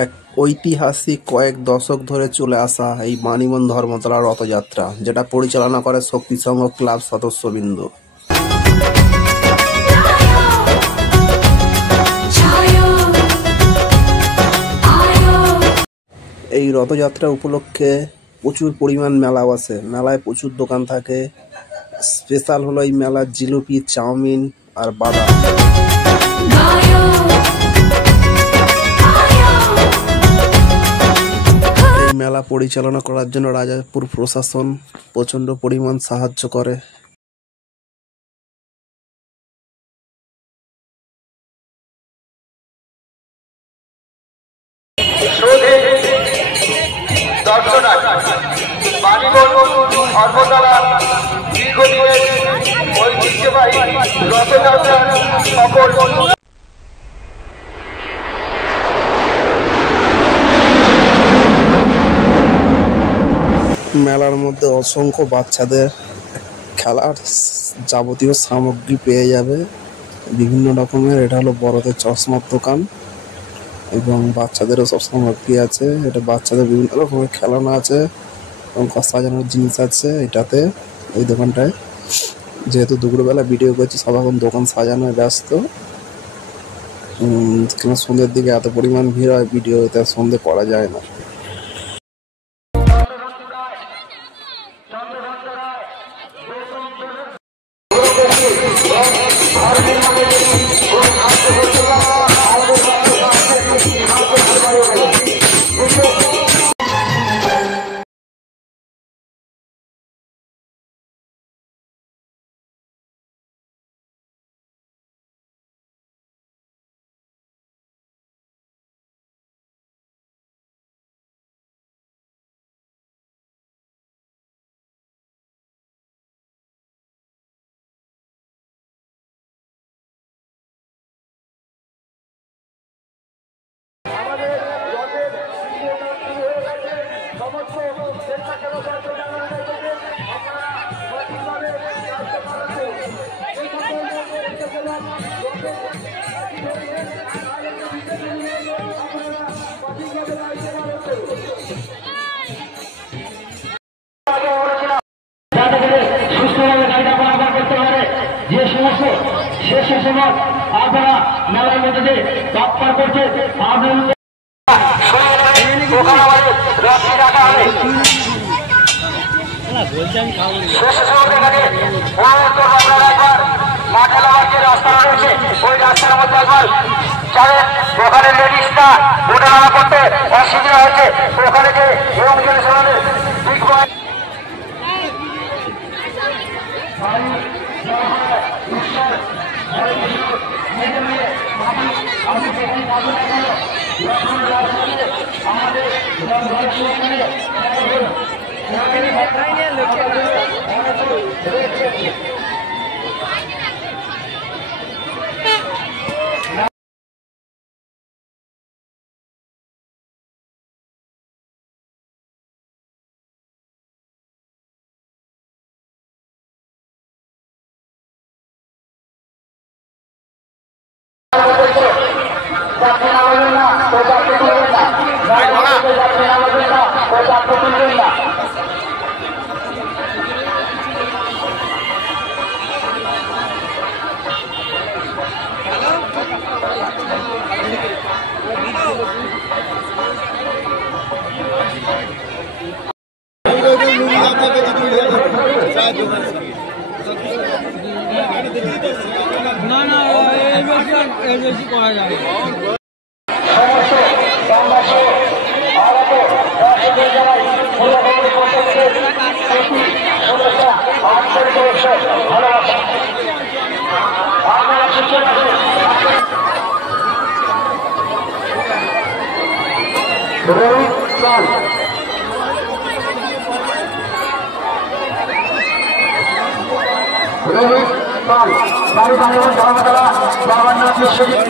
এক ঐতিহাসিক কয়েক দশক ধরে চলে আসা এই বাণীবন ধর্মতলা রথযাত্রা, যেটা পরিচালনা করে শক্তি সংঘ ক্লাব সদস্যবৃন্দ। এই রথযাত্রা উপলক্ষে প্রচুর পরিমাণ মেলা বসে। মেলায় প্রচুর দোকান থাকে। স্পেশাল হলো এই মেলার জিলিপি, চাউমিন আর বাদাম। এই মেলা পরিচালনা করার জন্য রাজাপুর প্রশাসন প্রচন্ড পরিমাণ সাহায্য করে। মেলার মধ্যে অসংখ্য বাচ্চাদের খেলার যাবতীয় সামগ্রী পেয়ে যাবে বিভিন্ন রকমের। এটা হলো বড়দের চশমার দোকান এবং বাচ্চাদেরও সব সামগ্রী আছে। এটা বাচ্চাদের বিভিন্ন রকমের খেলনা আছে এবং সাজানোর জিনিস আছে এটাতে, এই দোকানটায়। যেহেতু দুপুরবেলা ভিডিও করছি, সব এখন দোকান সাজানোয় ব্যস্ত। সন্ধ্যের দিকে এত পরিমাণ ভিড় হয়, ভিডিওতে সন্ধ্যে করা যায় না। আপনারা মেলার মধ্যে তৎপর করছে মাঠে নামার যে রাস্তা রয়েছে ওই রাস্তার মধ্যে একবার যাদের ওখানে লেডিসটা ওঠানামা করতে অসুবিধা হয়েছে, ওখানে যে এবং জনসাধারণের বেশি করা যায়। রোহিত পাল, বাড়ি বাড়ি ধর্মতলা বাবার নাম